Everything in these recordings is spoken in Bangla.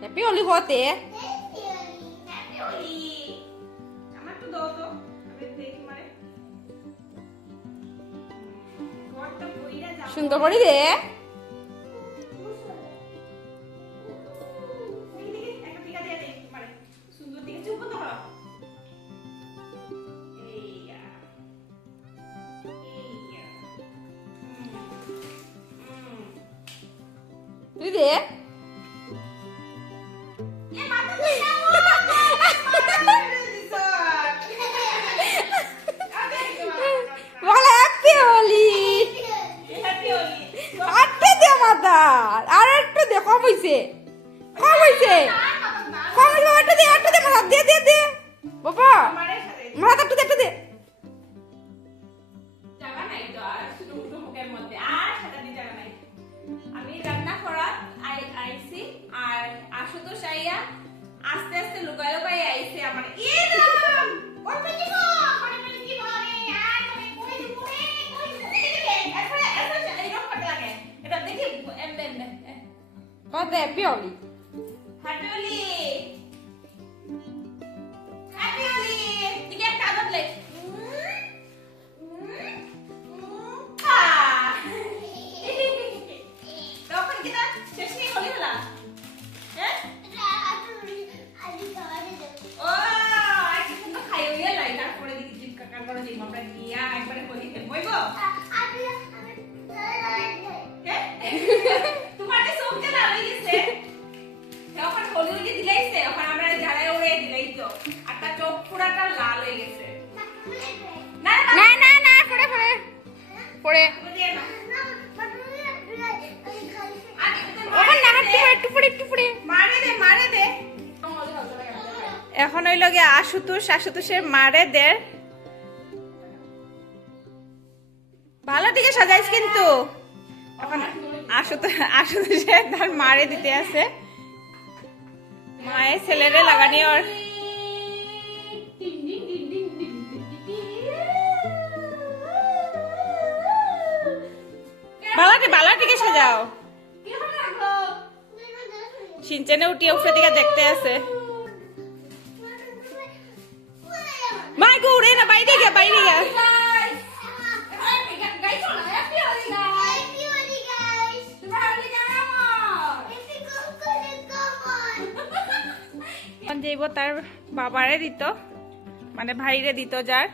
হ্যাপি হোলি হতে সুন্দর করে দে। তুই দে আর একটু দে, কম হইছে কম হইছে কম হইছে, একটু দে একটু দে মাথা দে দে দে বাবা মাথা একটু দে একটু দে। জায়গা নাই তো আর শুধু মুখের মধ্যে আর সেটা দিয়ে জায়গা নাই। আমি রান্না করা আইছি আর আশুতোষ আইয়া আস্তে আস্তে লুকায় লুকায় আইছে আমার ইরাম ওর পেছনে গো মানে মানে কি বলে আর তুমি কোনে কোনে কোনে এরপরে এইরকম করতে লাগে। এটা দেখি এমনে এমনে কত happy Holi happy Holi happy Holi দিকে একটা আদর লে তখন কি না শেষ নেই হোলি হলা হ্যাঁ ও আজকে কিন্তু খাইও ইয়া লাই তারপরে দিকে জিম কাকা করে দিই আমরা গিয়া একবারে হোলি খেলবো হইবো হ্যাঁ তোমার তো সবকে লাল হয়ে গেছে এখন হোলি হোলি দিলাইছে এখন আমরা যারা ওরে দিলাই তো আর তার চোখ পুরাটা লাল হয়ে গেছে না না না না পড়ে পড়ে পড়ে ওখানে না একটু পড়ে একটু পড়ে মারে দে মারে দে। এখন হইল গিয়ে আশুতোষের মারে দে ভালো দিকে সাজাইস কিন্তু এখন আশুতোষের তার মারে দিতে আছে মায়ের ছেলেরে লাগানি ওর বালাটিকে সাজাও সিনচেনে উঠিয়ে উপরে দিকে দেখতে আছে মাই গো উড়ে না বাইরে গিয়া যাইব তার বাবারে দিত মানে ভাইরে দিত যার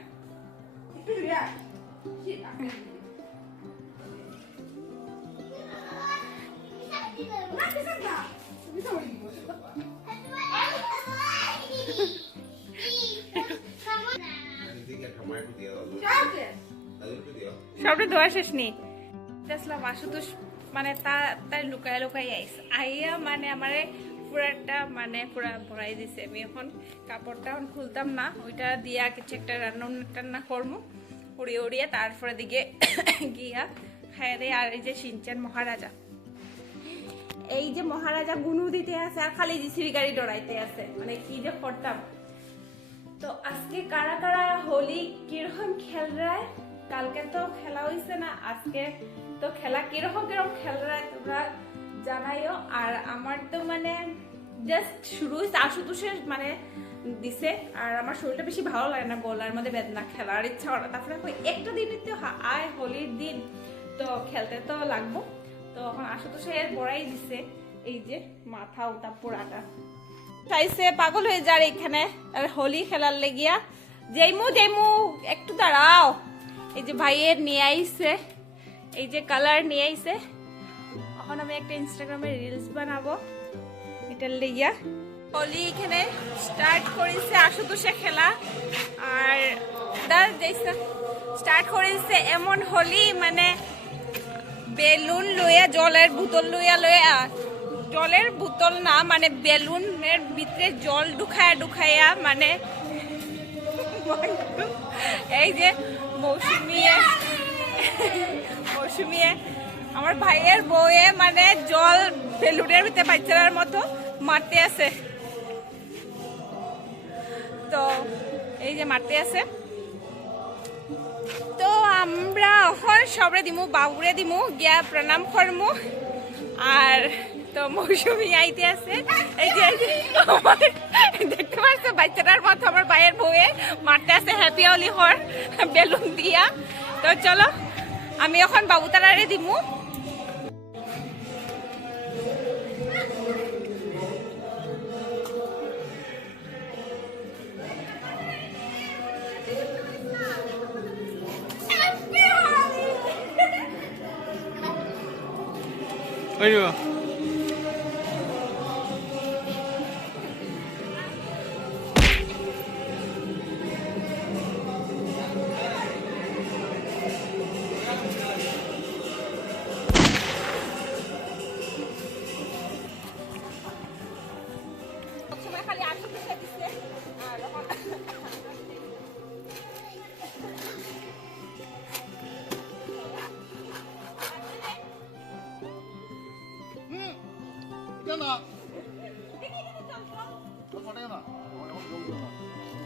সবটা দোয়া শেষ নেই আসলাম আশুতোষ মানে তার লুকায় লুকাই আইয়া মানে আমারে পুরাটা মানে পুরা ভরাই দিছে। আমি এখন কাপড়টা এখন খুলতাম না, ওইটা দিয়া কিছু একটা রান্না করবো উড়িয়ে উড়িয়ে তারপরে দিকে গিয়া খাই দে। আর এই যে সিনচান মহারাজা, এই যে মহারাজা গুনু দিতে আছে আর খালি জিসিবি গাড়ি ডরাইতে আছে, মানে কি যে করতাম। তো আজকে কারা কারা হোলি কিরকম খেলরায়, কালকে তো খেলা হয়েছে না, আজকে তো খেলা কিরকম খেলরায় তোমরা জানাইও। আর আমার তো মানে জাস্ট শুরু হয়েছে, আশুতোষের মানে দিছে আর আমার শরীরটা বেশি ভালো লাগে না, গলার মধ্যে বেদনা, খেলার ইচ্ছা ওরা। তারপরে একটা দিনই তো আয় হোলির দিন, তো খেলতে তো লাগবো। তো এখন আশুতোষের বড়াই দিছে, এই যে মাথা ওটা পোড়াটা চাইছে পাগল হয়ে যার এখানে আর হোলি খেলার লেগিয়া। যেইমু একটু দাঁড়াও, এই যে ভাইয়ের নিয়ে আইছে, এই যে কালার নিয়ে আইছে। এখন আমি একটা ইনস্টাগ্রামে রিলস বানাবো এটার লেগিয়া। হোলি এখানে স্টার্ট করেছে আশুতোষে খেলা, আর স্টার্ট করেছে এমন হোলি মানে বেলুন লইয়া জলের বোতল লইয়া জলের বোতল না মানে বেলুনের ভিতরে জল ঢুকাইয়া মানে এই যে মৌসুমিয়ে আমার ভাইয়ের বউয়ে মানে জল বেলুনের ভিতরে বাচ্চার মতো মারতে আছে। তো এই যে মারতে আছে, তো আমরা এখন সবরে দিমু, বাবুরে দিমু গিয়া প্রণাম করমু। আর তো মৌসুমি আইতে আছে, এই যে দেখতে পাচ্ছ বাচ্চাটার মতো আমার ভাইয়ের বউয়ে মারতে আছে হ্যাপি হোলি হর বেলুন দিয়া। তো চলো আমি এখন বাবু তারারে দিমু। Ayo. সবসময় খালি আশু দিছে দিছে আর না তো ফটাই না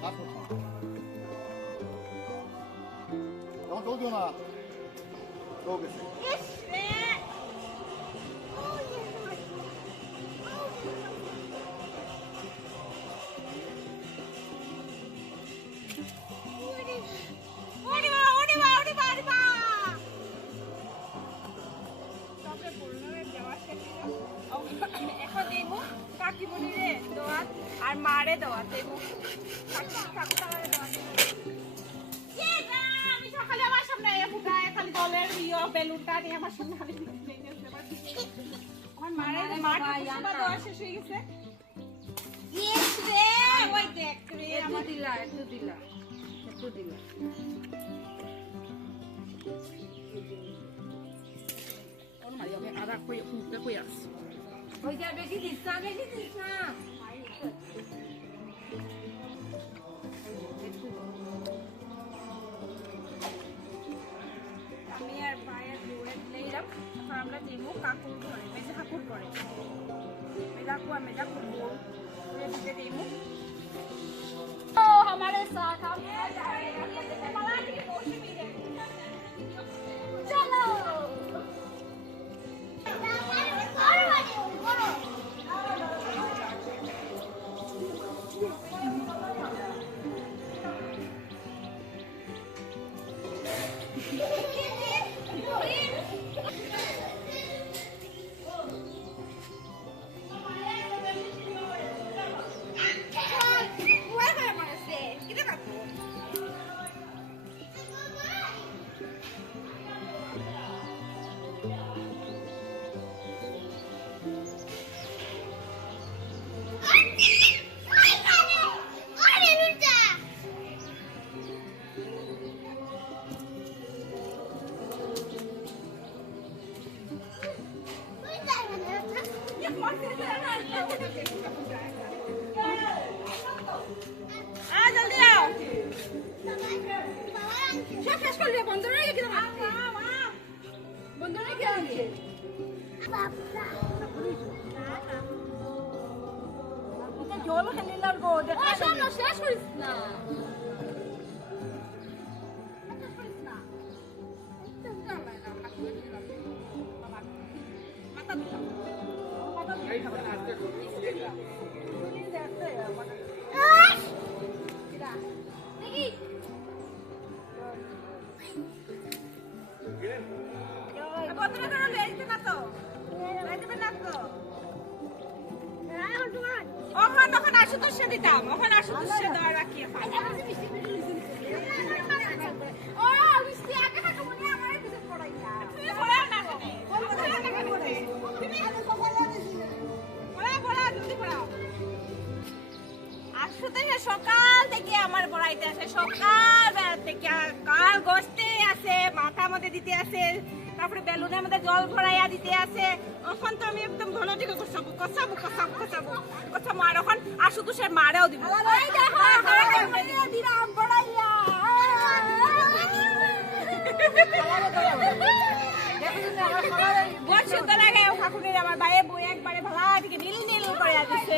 তখন জল দিও না তো গেছে এখন দেবো কাকিমণিরে দোয়াত আর মারে দোয়াত দেবো। আমি সকালে আমার সামনে ফুটায় খালি জলের বেলুনটা নিয়ে আমার সামনে খালি আমার মারে মার দোয়া শেষ হয়ে গেছে। ওই দেখ রে আমার দিলা একটু দিলা একটু দিলা ওই যা বেশি দিস না বেশি দিস না আমি আর ভাইয়ের বউয়ের দিলাম। এখন আমরা দেবো কাকুর ঘরে, মেজা কাকুর ঘরে, মেজাকু আর মেজাকুর বউ দিতে দেবো। हमारे साथ चलो जल्दी आओ सब शेष कर लिया बंद नहीं किया बंद नहीं किया জল খেলে লাগবো দেখা না শেষ করিস না আশুতোষে দিতাম ওখানে আশুতোষে দেওয়া রাখি আশুতোষে সকাল থেকে আমার বড়াইতে আছে, সকাল বেলা থেকে কাল গোস্তে আছে, মাথা মধ্যে দিতে আছে, তারপরে বেলুনের মধ্যে জল ভরাইয়া দিতে আছে। এখন তো আমি একদম ঘন থেকে কষাবো কষাবো কষাবো কষাবো কষাবো আর এখন আশুতোষের মারাও দিব। বহুত সুন্দর লাগে ফাগুনের আমার বাইরে বই একবারে ভালো থেকে নীল নীল করে দিছে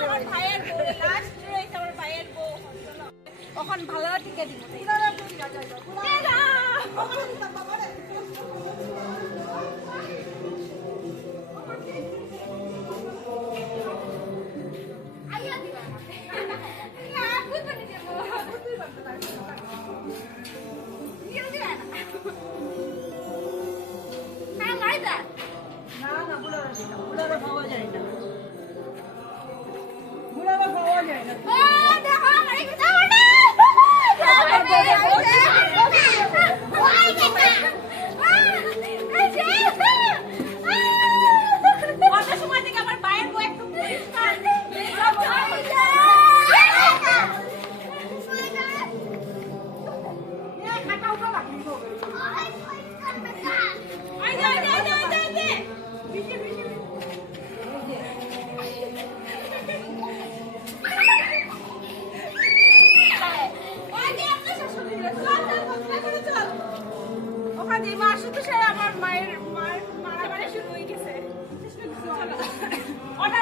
আমার ভাইয়ের বউ লাস্ট রয়েছে আমার ভাইয়ের বউ এখন ভালো টিকে দিব আমার মায়ের মারামারি শুরু হয়ে গেছে ওটা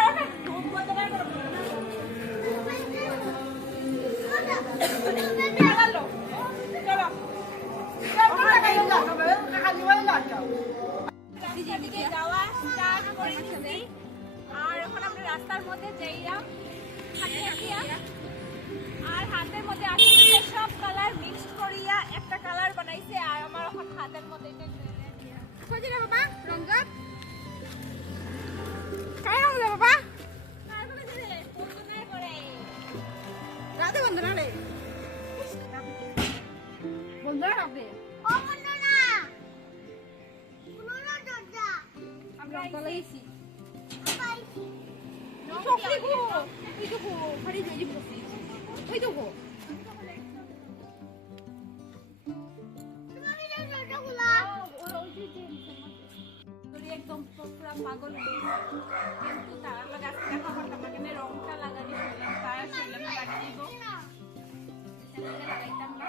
যাওয়া স্টার্ট করেছি আর এখন আমরা রাস্তার মধ্যে যাইয়া আর হাতের মধ্যে আসলে সব কালার মিক্সড করিয়া একটা কালার বানাইছে আর আমার এখন হাতের মধ্যে এটা কইছে না বাবা রঞ্জন কাই রঙ দে বাবা তারপরে যে বন্ধুদের করে রাতে বন্ধ না রে বন্ধ না রাতে ও বন্ধুরা পুরোনো দরজা আমরা গলাইছি পাইছি চকরি গো এই তো গো ফাড়ি যাই বসি ওই তো গো তোমাকে যে দরজাগুলা একদম পুরো পাগল কিন্তু তার লাগে আজকে দেখা করতাম না কেন রংটা লাগানি শুনলাম তার শুনলাম লাগাই দিব লাগাইতাম না